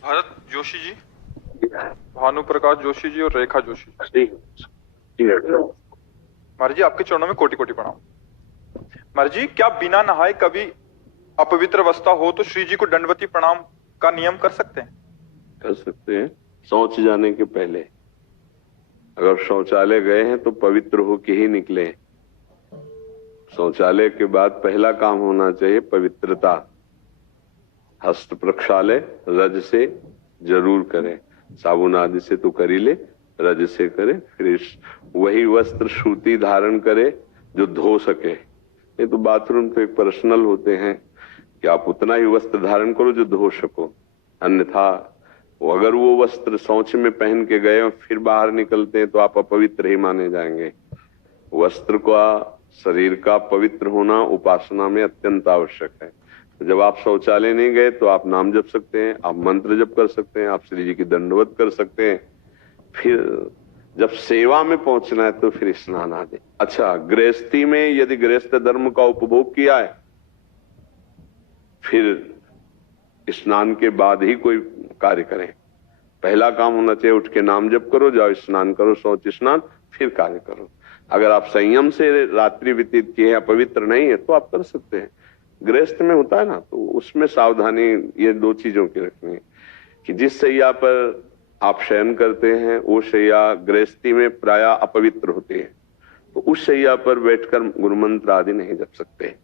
भरत जोशी जी, भानु प्रकाश जोशी जी और रेखा जोशी। महाराज जी, आपके चरणों में कोटि कोटि प्रणाम। महाराज जी, क्या बिना नहाए कभी अपवित्र अवस्था हो तो श्री जी को दंडवती प्रणाम का नियम कर सकते हैं? कर सकते हैं। शौच जाने के पहले अगर शौचालय गए हैं तो पवित्र होके ही निकले। शौचालय के बाद पहला काम होना चाहिए पवित्रता। हस्त प्रक्षालय रज से जरूर करें, साबुन आदि से तो कर ही ले, रज से करें। फिर वही वस्त्र सूती धारण करे जो धो सके। ये तो बाथरूम तो एक पर्सनल होते हैं कि आप उतना ही वस्त्र धारण करो जो धो सको, अन्यथा अगर वो वस्त्र शौच में पहन के गए और फिर बाहर निकलते हैं तो आप अपवित्र ही माने जाएंगे। वस्त्र का, शरीर का पवित्र होना उपासना में अत्यंत आवश्यक है। जब आप शौचालय नहीं गए तो आप नाम जप सकते हैं, आप मंत्र जप कर सकते हैं, आप श्री जी की दंडवत कर सकते हैं। फिर जब सेवा में पहुंचना है तो फिर स्नान आदि। अच्छा, गृहस्थी में यदि गृहस्थ धर्म का उपभोग किया है फिर स्नान के बाद ही कोई कार्य करें। पहला काम होना चाहिए उठ के नाम जप करो, जाओ स्नान करो, शौच स्नान, फिर कार्य करो। अगर आप संयम से रात्रि व्यतीत किए हैं, पवित्र नहीं है, तो आप कर सकते हैं। गृहस्थ में होता है ना, तो उसमें सावधानी ये दो चीजों की रखनी है कि जिस शैया पर आप शयन करते हैं वो शैया गृहस्थी में प्राय अपवित्र होती है, तो उस शैया पर बैठकर गुरुमंत्र आदि नहीं जप सकते।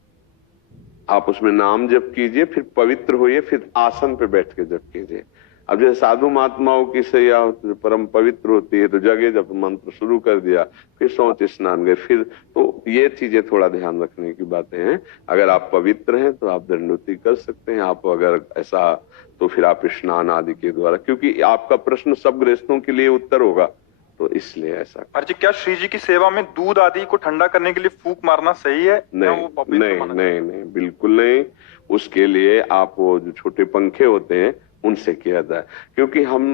आप उसमें नाम जप कीजिए, फिर पवित्र होइए, फिर आसन पे बैठ के जप कीजिए। अब जैसे साधु महात्माओं की शैया परम पवित्र होती है तो जगह जब मंत्र शुरू कर दिया, फिर शौच स्नान गए, फिर तो ये चीजें थोड़ा ध्यान रखने की बातें हैं। अगर आप पवित्र हैं तो आप दंडवती कर सकते हैं। आप अगर ऐसा तो फिर आप स्नान आदि के द्वारा, क्योंकि आपका प्रश्न सब गृहस्थों के लिए उत्तर होगा, तो इसलिए ऐसा। महाराज जी, क्या श्री जी की सेवा में दूध आदि को ठंडा करने के लिए फूंक मारना सही है? नहीं नहीं नहीं नहीं, बिल्कुल नहीं। उसके लिए आप वो जो छोटे पंखे होते हैं उनसे किया जाए, क्योंकि हम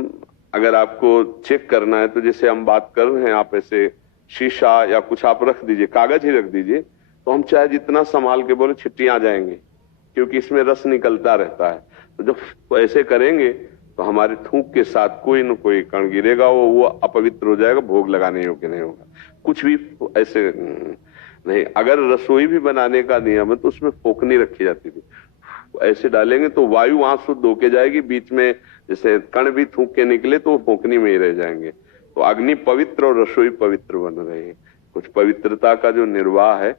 अगर आपको चेक करना है तो जैसे हम बात कर रहे हैं, आप ऐसे शीशा या कुछ आप रख दीजिए, कागज ही रख दीजिए, तो हम चाहे जितना संभाल के बोले छिट्टियां आ जाएंगी, क्योंकि इसमें रस निकलता रहता है। तो जब ऐसे करेंगे तो हमारे थूक के साथ कोई न कोई कण गिरेगा, वो अपवित्र हो जाएगा, भोग लगाने योग्य नहीं होगा। कुछ भी ऐसे नहीं। अगर रसोई भी बनाने का नियम है तो उसमें फोकनी रखी जाती थी, ऐसे डालेंगे तो वायु वहां शुद्ध होके जाएगी, बीच में जैसे कण भी थूक के निकले तो वो फोकनी में ही रह जाएंगे। तो अग्नि पवित्र और रसोई पवित्र बन रही है। कुछ पवित्रता का जो निर्वाह है,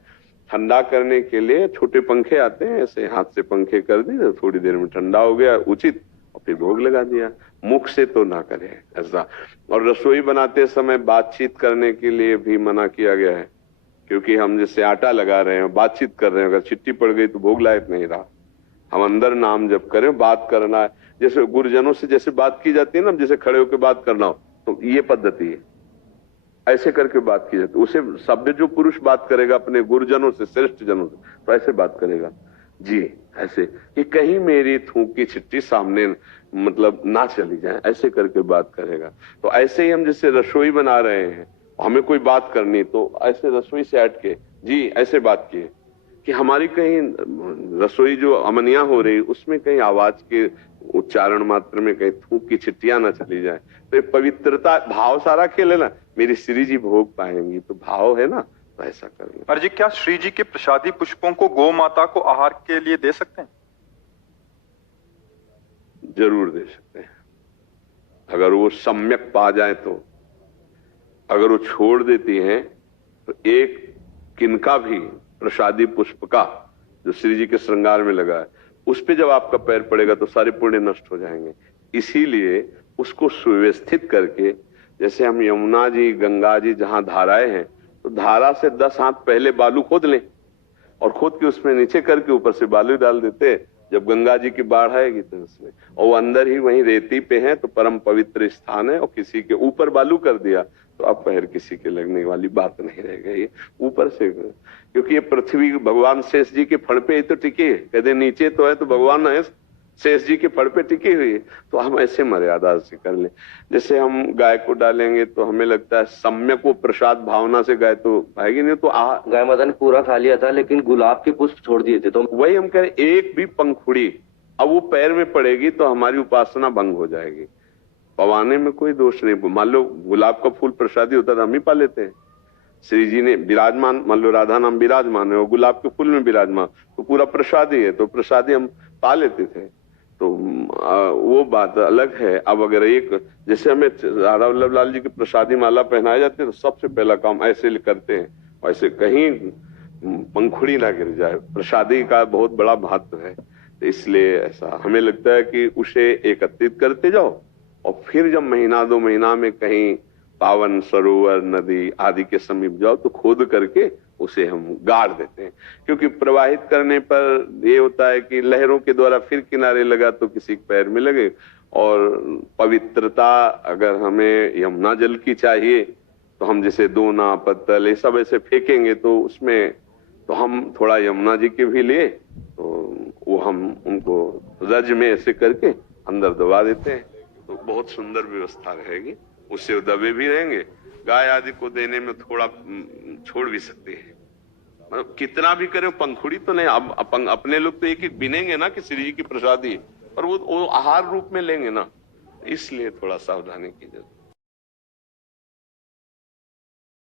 ठंडा करने के लिए छोटे पंखे आते हैं, ऐसे हाथ से पंखे कर दिए, थोड़ी देर में ठंडा हो गया उचित, और फिर भोग लगा दिया। मुख से तो ना करें ऐसा। और रसोई बनाते समय बातचीत करने के लिए भी मना किया गया है, क्योंकि हम जैसे आटा लगा रहे हैं, बातचीत कर रहे हैं, अगर चिट्टी पड़ गई तो भोग लायक नहीं रहा। हम अंदर नाम जप करें, बात करना है, जैसे गुरुजनों से जैसे बात की जाती है ना, जैसे खड़े होकर बात करना हो, तो ये पद्धति है, ऐसे करके बात की जाती है। उसे सभ्य जो पुरुष बात करेगा अपने गुरुजनों से, श्रेष्ठ जनों से, तो ऐसे बात करेगा जी, ऐसे कि कहीं मेरी थूक की छिट्टी सामने मतलब ना चली जाए, ऐसे करके बात करेगा। तो ऐसे ही हम जैसे रसोई बना रहे हैं, हमें कोई बात करनी तो ऐसे रसोई से हट के जी ऐसे बात किए, कि हमारी कहीं रसोई जो अमनिया हो रही उसमें कहीं आवाज के उच्चारण मात्र में कहीं थूक की छिट्टियां ना चली जाए। तो पवित्रता भाव सारा खेले ना, मेरी श्री जी भोग पाएंगी, तो भाव है ना, तो ऐसा कर ले। महाराज जी, क्या श्री जी के प्रसादी पुष्पों को गौ माता को आहार के लिए दे सकते हैं? जरूर दे सकते हैं, अगर वो सम्यक पा जाए तो। अगर वो छोड़ देती हैं तो एक किनका भी प्रसादी पुष्प का जो श्री जी के श्रृंगार में लगा है, उस पे जब आपका पैर पड़ेगा तो सारे पुण्य नष्ट हो जाएंगे। इसीलिए उसको सुव्यवस्थित करके, जैसे हम यमुना जी, गंगा जी जहां धाराएं हैं, तो धारा से 10 हाथ पहले बालू खोद लें और खोद के उसमें नीचे करके ऊपर से बालू डाल देते हैं। जब गंगा जी की बाढ़ आएगी तो उसमें, और वो अंदर ही वहीं रेती पे है तो परम पवित्र स्थान है, और किसी के ऊपर बालू कर दिया तो अब पैर किसी के लगने वाली बात नहीं रह गई ऊपर से, क्योंकि ये पृथ्वी भगवान शेष जी के फड़ पे ही तो टिकी है। कहते नीचे तो है तो भगवान है, शेष जी के फड़ पे टिकी हुई है। तो हम ऐसे मर्यादा से कर ले। जैसे हम गाय को डालेंगे तो हमें लगता है सम्यक वो प्रसाद भावना से गाय तो आएगी नहीं, तो गाय माता ने पूरा खा लिया था लेकिन गुलाब के पुष्प छोड़ दिए थे। तो वही हम कह रहे, एक भी पंखुड़ी अब वो पैर में पड़ेगी तो हमारी उपासना भंग हो जाएगी। पवाने में कोई दोष नहीं। मान लो गुलाब का फूल प्रसादी होता था, हम ही पा लेते हैं। श्री जी ने विराजमान, मान लो राधा नाम विराजमान है और गुलाब के फूल में विराजमान, तो पूरा प्रसादी है, तो प्रसादी हम पा लेते थे। तो वो बात अलग है। अब अगर एक जैसे हमें राधा वल्लभ लाल जी की प्रसादी माला पहनाए जाते हैं तो सबसे पहला काम ऐसे करते हैं, ऐसे कहीं पंखुड़ी ना गिर जाए। प्रसादी का बहुत बड़ा महत्व है, तो इसलिए ऐसा हमें लगता है कि उसे एकत्रित करते जाओ और फिर जब महीना 2 महीना में कहीं पावन सरोवर नदी आदि के समीप जाओ तो खोद करके उसे हम गाड़ देते हैं। क्योंकि प्रवाहित करने पर ये होता है कि लहरों के द्वारा फिर किनारे लगा तो किसी के पैर में लगे। और पवित्रता अगर हमें यमुना जल की चाहिए तो हम जैसे दोना पत्तल ये सब ऐसे फेंकेंगे तो उसमें तो हम थोड़ा यमुना जी के भी लिए तो वो हम उनको रज में ऐसे करके अंदर दबा देते हैं, तो बहुत सुंदर व्यवस्था रहेगी। उससे दबे भी रहेंगे। गाय आदि को देने में थोड़ा छोड़ भी सकते हैं, मतलब कितना भी करें पंखुड़ी तो नहीं। अब अपने लोग तो एक एक बिनेंगे ना कि श्री जी की प्रसादी, पर वो आहार रूप में लेंगे ना, इसलिए थोड़ा सावधानी की जरूरत।